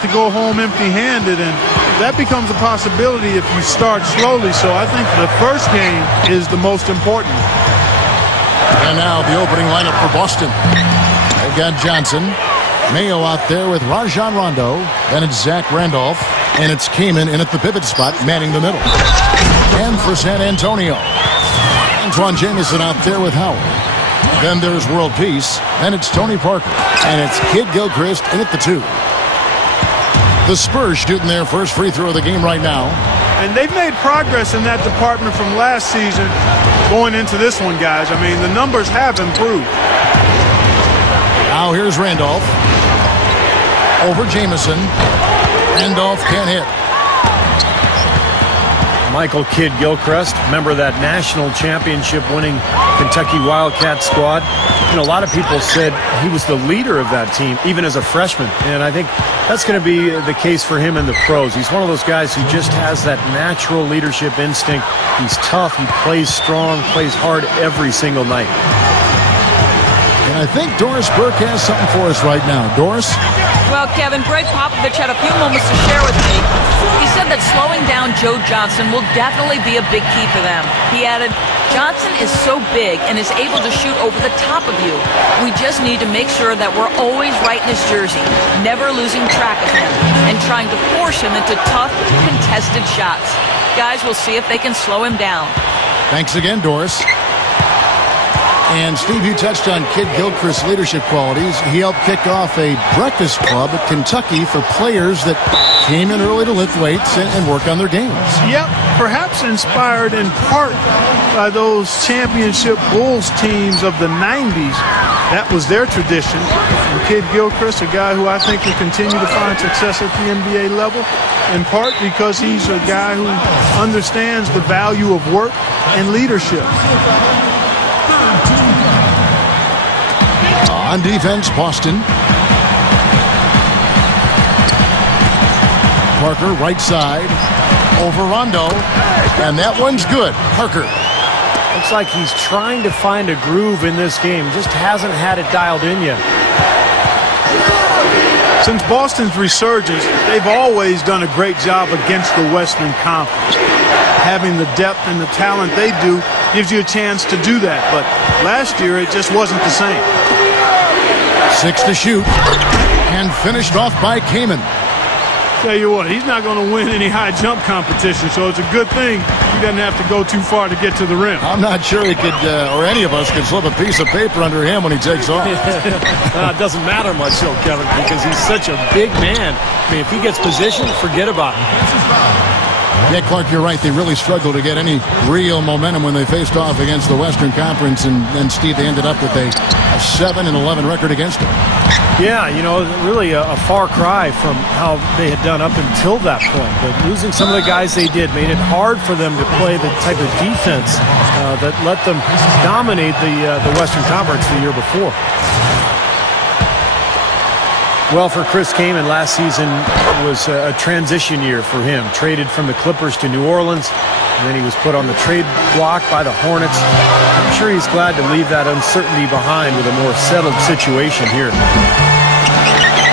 not to go home empty-handed, and that becomes a possibility if you start slowly. So I think the first game is the most important. And now the opening lineup for Boston. They've got Johnson. Mayo out there with Rajon Rondo. Then it's Zach Randolph. And it's Kaman in at the pivot spot, manning the middle. And for San Antonio, Antoine Jamison out there with Howard. Then there's World Peace. Then it's Tony Parker. And it's Kid Gilchrist in at the 2. The Spurs shooting their first free throw of the game right now. And they've made progress in that department from last season going into this one, guys. I mean, the numbers have improved. Now here's Randolph. Over Jamison. Randolph can't hit. Michael Kidd Gilchrist, member of that national championship winning Kentucky Wildcat squad. You know, a lot of people said he was the leader of that team, even as a freshman. And I think that's going to be the case for him in the pros. He's one of those guys who just has that natural leadership instinct. He's tough. He plays strong, plays hard every single night. And I think Doris Burke has something for us right now. Doris? Well, Kevin, Greg Popovich had a few moments to share with me. He said that slowing down Joe Johnson will definitely be a big key for them. He added, Johnson is so big and is able to shoot over the top of you. We just need to make sure that we're always right in his jersey, never losing track of him, and trying to force him into tough, contested shots. Guys, we'll see if they can slow him down. Thanks again, Doris. And, Steve, you touched on Kid Gilchrist's leadership qualities. He helped kick off a breakfast club at Kentucky for players that came in early to lift weights and work on their games. Yep, perhaps inspired in part by those championship Bulls teams of the 90s. That was their tradition. And Kid Gilchrist, a guy who I think will continue to find success at the NBA level, in part because he's a guy who understands the value of work and leadership. On defense, Boston. Parker, right side, over Rondo, and that one's good. Parker. Looks like he's trying to find a groove in this game. Just hasn't had it dialed in yet. Since Boston's resurgence, they've always done a great job against the Western Conference. Having the depth and the talent they do gives you a chance to do that, but last year it just wasn't the same. 6 to shoot, and finished off by Kaman. Tell you what, he's not going to win any high jump competition, so it's a good thing he doesn't have to go too far to get to the rim. I'm not sure he could, or any of us could slip a piece of paper under him when he takes off. It doesn't matter much, though, Kevin, because he's such a big man. I mean, if he gets positioned, forget about him. Yeah, Clark, you're right. They really struggled to get any real momentum when they faced off against the Western Conference, and Steve, they ended up with a 7-11 record against them. Yeah, you know, really a far cry from how they had done up until that point. But losing some of the guys they did made it hard for them to play the type of defense that let them dominate the Western Conference the year before. Well, for Chris Kaman, last season was a transition year for him. Traded from the Clippers to New Orleans, and then he was put on the trade block by the Hornets. I'm sure he's glad to leave that uncertainty behind with a more settled situation here.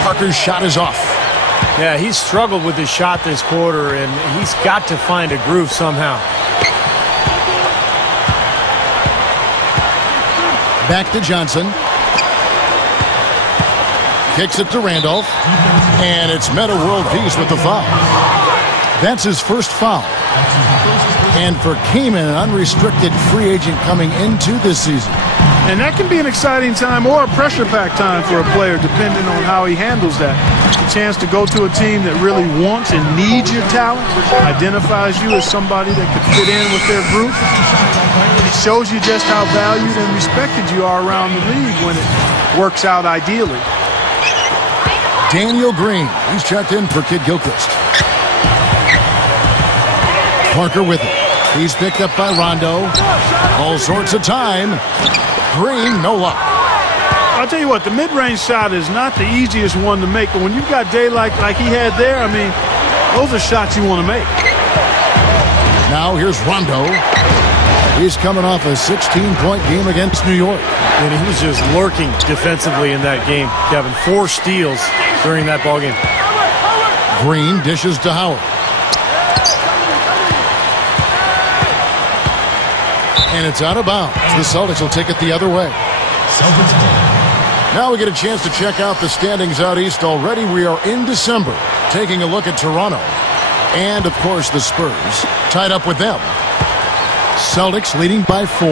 Parker's shot is off. Yeah, he's struggled with his shot this quarter, and he's got to find a groove somehow. Back to Johnson. Kicks it to Randolph, and it's Meta World Peace with the foul. That's his first foul. And for Kaman, an unrestricted free agent coming into this season. And that can be an exciting time or a pressure-packed time for a player, depending on how he handles that. A chance to go to a team that really wants and needs your talent, identifies you as somebody that could fit in with their group. It shows you just how valued and respected you are around the league when it works out ideally. Daniel Green, he's checked in for Kid Gilchrist. Parker with it. He's picked up by Rondo. All sorts of time. Green, no luck. I'll tell you what, the mid-range shot is not the easiest one to make, but when you've got daylight like he had there, I mean, those are shots you want to make. Now here's Rondo. He's coming off a 16-point game against New York. And he was just lurking defensively in that game, Kevin. 4 steals during that ballgame. Green dishes to Howard. And it's out of bounds. The Celtics will take it the other way. Now we get a chance to check out the standings out east already. We are in December, taking a look at Toronto. And, of course, the Spurs tied up with them. Celtics leading by 4.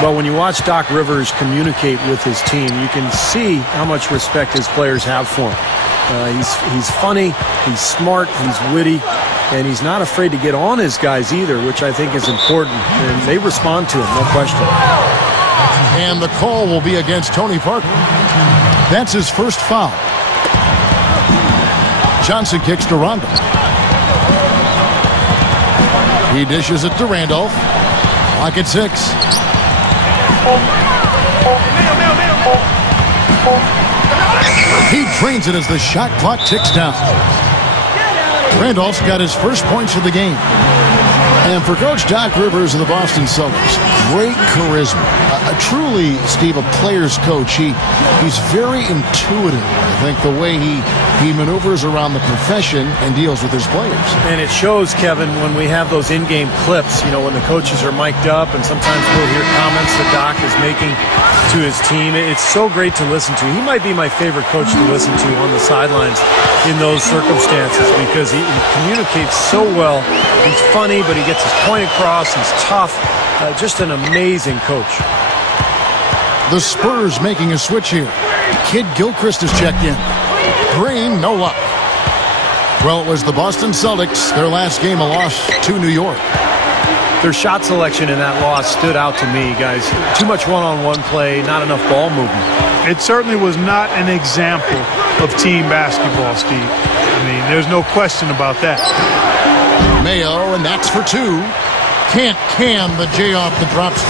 Well, when you watch Doc Rivers communicate with his team, you can see how much respect his players have for him. He's funny, he's smart, he's witty, and he's not afraid to get on his guys either, which I think is important. And they respond to him, no question. And the call will be against Tony Parker. That's his first foul. Johnson kicks to Rondo. He dishes it to Randolph. Clock at 6. He drains it as the shot clock ticks down. Randolph's got his first points of the game. And for Coach Doc Rivers of the Boston Celtics, great charisma. Truly, Steve, a player's coach. He's very intuitive. I think the way he maneuvers around the profession and deals with his players. And it shows, Kevin, when we have those in-game clips, you know, when the coaches are mic'd up and sometimes we'll hear comments that Doc is making to his team. It's so great to listen to. He might be my favorite coach to listen to on the sidelines in those circumstances because he communicates so well. He's funny, but he gets his point across. He's tough. Just an amazing coach. The Spurs making a switch here. Kid Gilchrist has checked in. Green, no luck. Well, it was the Boston Celtics, their last game, a loss to New York. Their shot selection in that loss stood out to me, guys. Too much one-on-one play, not enough ball movement. It certainly was not an example of team basketball, Steve. I mean, there's no question about that. Mayo, and that's for 2. Can't can the J off the drops.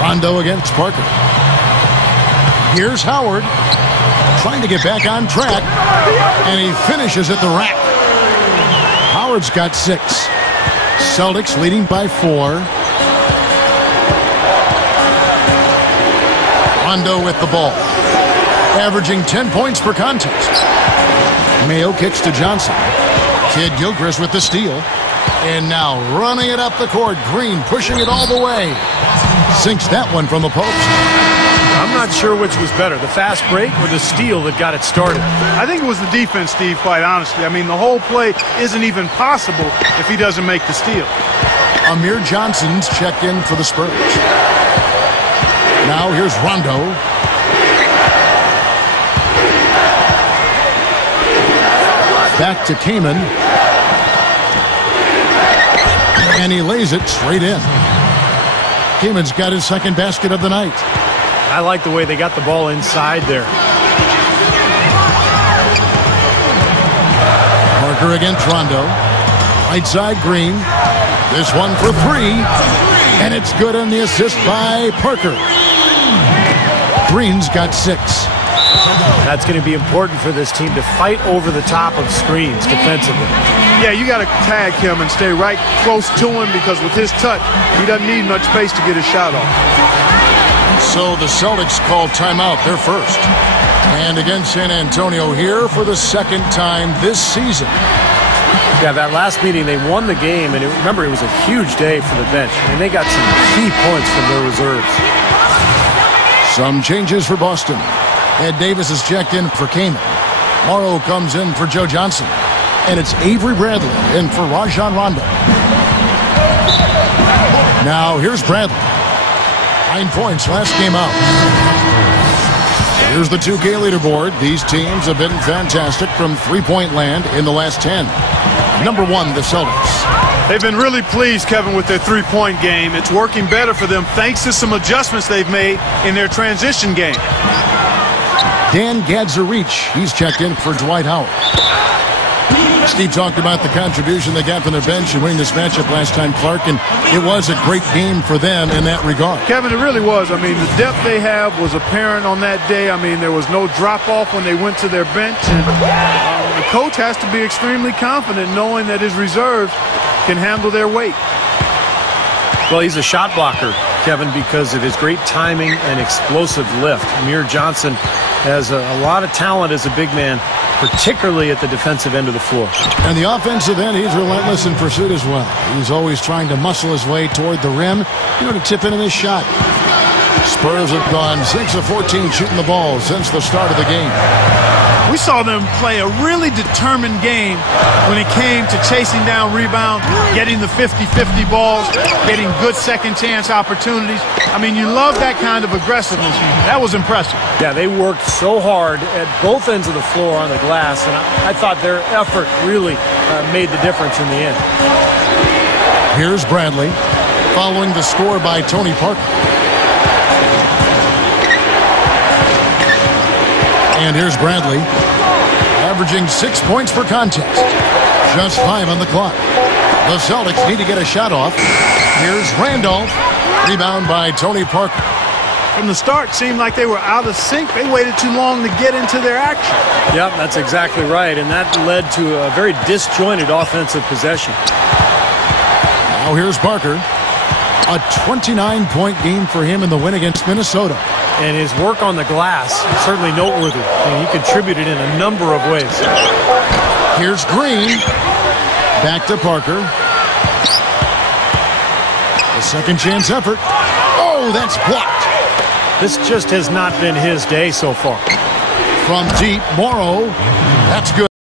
Rondo against Parker. Here's Howard trying to get back on track, and he finishes at the rack. Howard's got 6. Celtics leading by 4. Rondo with the ball, averaging 10 points per contest. Mayo kicks to Johnson. Kid Gilchrist with the steal. And now running it up the court. Green pushing it all the way. Sinks that one from the post. I'm not sure which was better, the fast break or the steal that got it started. I think it was the defense, Steve, quite honestly. I mean, the whole play isn't even possible if he doesn't make the steal. Amir Johnson's checked in for the Spurs. Now here's Rondo. Back to Kaman. And he lays it straight in. Kaman's got his second basket of the night. I like the way they got the ball inside there. Parker against Rondo. Right side Green. This one for 3. And it's good on the assist by Parker. Green's got 6. That's going to be important for this team to fight over the top of screens defensively. Yeah, you got to tag him and stay right close to him because with his touch, he doesn't need much space to get his shot off. So the Celtics call timeout, their first. And against San Antonio here for the second time this season. Yeah, that last meeting, they won the game, and remember, it was a huge day for the bench. I mean, they got some key points from their reserves. Some changes for Boston. Ed Davis is checked in for Kaman. Morrow comes in for Joe Johnson. And it's Avery Bradley in for Rajon Rondo. Now here's Bradley. 9 points last game out. Here's the 2K leaderboard. These teams have been fantastic from three-point land in the last 10. Number 1, the Celtics. They've been really pleased, Kevin, with their three-point game. It's working better for them thanks to some adjustments they've made in their transition game. Dan Gadzarich, he's checked in for Dwight Howard. Steve talked about the contribution they got from their bench in winning this matchup last time, Clark, and it was a great game for them in that regard. Kevin, it really was. I mean, the depth they have was apparent on that day. I mean, there was no drop-off when they went to their bench, and the coach has to be extremely confident knowing that his reserves can handle their weight. Well, he's a shot blocker. Kevin, because of his great timing and explosive lift. Amir Johnson has a lot of talent as a big man, particularly at the defensive end of the floor. And the offensive end, he's relentless in pursuit as well. He's always trying to muscle his way toward the rim, to tip in his shot. Spurs have gone 6 of 14 shooting the ball since the start of the game. We saw them play a really determined game when it came to chasing down rebound, getting the 50-50 balls, getting good second chance opportunities. I mean, you love that kind of aggressiveness. That was impressive. Yeah, they worked so hard at both ends of the floor on the glass, and I thought their effort really made the difference in the end. Here's Bradley, following the score by Tony Parker. And here's Bradley, averaging 6 points per contest. Just 5 on the clock. The Celtics need to get a shot off. Here's Randolph. Rebound by Tony Parker. From the start, seemed like they were out of sync. They waited too long to get into their action. Yep, that's exactly right. And that led to a very disjointed offensive possession. Now here's Parker. A 29-point game for him in the win against Minnesota. And his work on the glass is certainly noteworthy. And he contributed in a number of ways. Here's Green. Back to Parker. The second chance effort. Oh, that's blocked. This just has not been his day so far. From deep, Morrow. That's good.